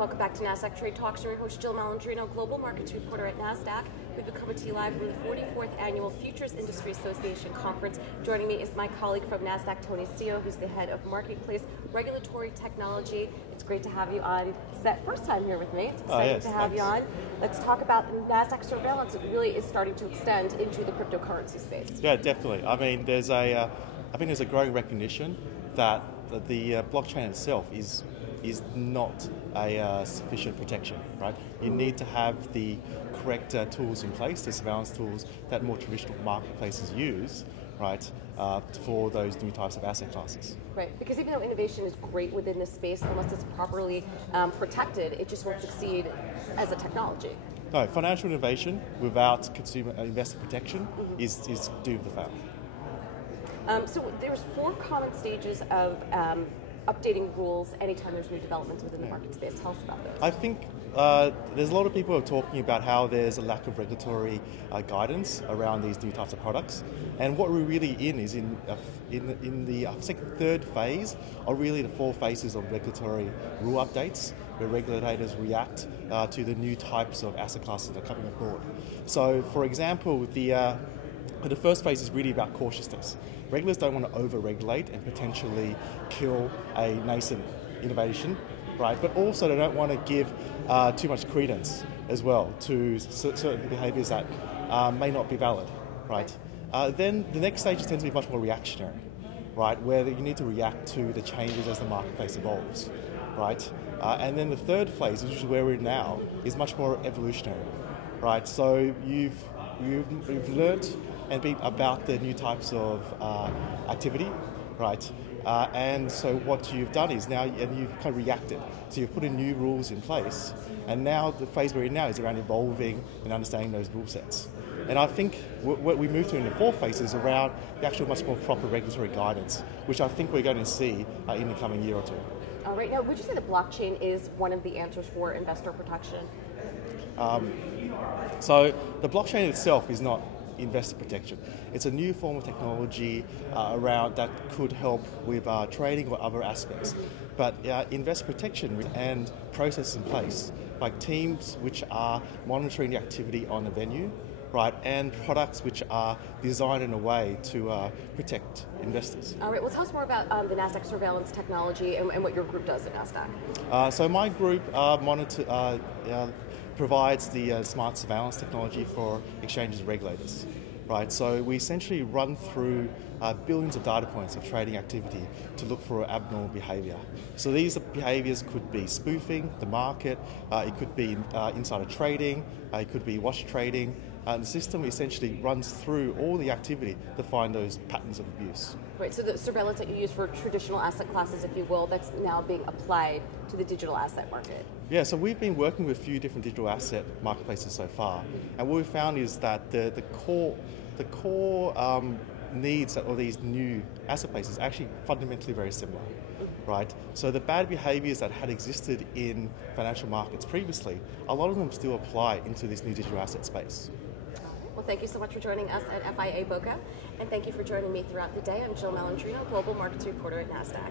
Welcome back to Nasdaq Trade Talks. I'm your host, Jill Malandrino, Global Markets Reporter at Nasdaq. We've been coming to you live from the 44th Annual Futures Industry Association Conference. Joining me is my colleague from Nasdaq, Tony Seo, who's the head of Marketplace Regulatory Technology. It's great to have you on set. First time here with me. It's exciting to have you on. Let's talk about Nasdaq surveillance. It really is starting to extend into the cryptocurrency space. Yeah, definitely. I mean, I think there's a growing recognition that the blockchain itself is not a sufficient protection, right? You need to have the correct tools in place, the surveillance tools that more traditional marketplaces use, right, for those new types of asset classes. Right, because even though innovation is great within this space, unless it's properly protected, it just won't succeed as a technology. No, financial innovation without consumer investor protection is doomed to fail. So there's 4 common stages of updating rules anytime there's new developments within the market space. Tell us about those. I think there's a lot of people who are talking about how there's a lack of regulatory guidance around these new types of products, and what we're really in is in the third phase are really the 4 phases of regulatory rule updates, where regulators react to the new types of asset classes that are coming aboard. So, for example, the first phase is really about cautiousness. Regulators don't want to over-regulate and potentially kill a nascent innovation, right? But also they don't want to give too much credence as well to certain behaviours that may not be valid, right? Then the next stage tends to be much more reactionary, right? Where you need to react to the changes as the marketplace evolves, right? And then the third phase, which is where we're now, is much more evolutionary, right? So you've learnt and be about the new types of activity, right? And so what you've done is now, and you've kind of reacted. So you've put in new rules in place, and now the phase we're in now is around evolving and understanding those rule sets. And I think what we move to in the 4th phase is around the actual much more proper regulatory guidance, which I think we're going to see in the coming year or 2. All right, now would you say that blockchain is one of the answers for investor protection? So the blockchain itself is not investor protection. It's a new form of technology around that could help with trading or other aspects. But investor protection and processes in place, like teams which are monitoring the activity on the venue, right, and products which are designed in a way to protect investors. All right, well, tell us more about the Nasdaq surveillance technology and what your group does at Nasdaq. So my group provides the smart surveillance technology for exchanges and regulators, right? So we essentially run through billions of data points of trading activity to look for abnormal behaviour. So these behaviours could be spoofing the market, it could be insider trading, it could be wash trading. The system essentially runs through all the activity to find those patterns of abuse. Right, so the surveillance that you use for traditional asset classes, if you will, that's now being applied to the digital asset market. Yeah, so we've been working with a few different digital asset marketplaces so far, and what we've found is that the core needs of these new asset places are actually fundamentally very similar, right? So the bad behaviours that had existed in financial markets previously, a lot of them still apply into this new digital asset space. Well, thank you so much for joining us at FIA Boca, and thank you for joining me throughout the day. I'm Jill Malandrino, Global Markets Reporter at Nasdaq.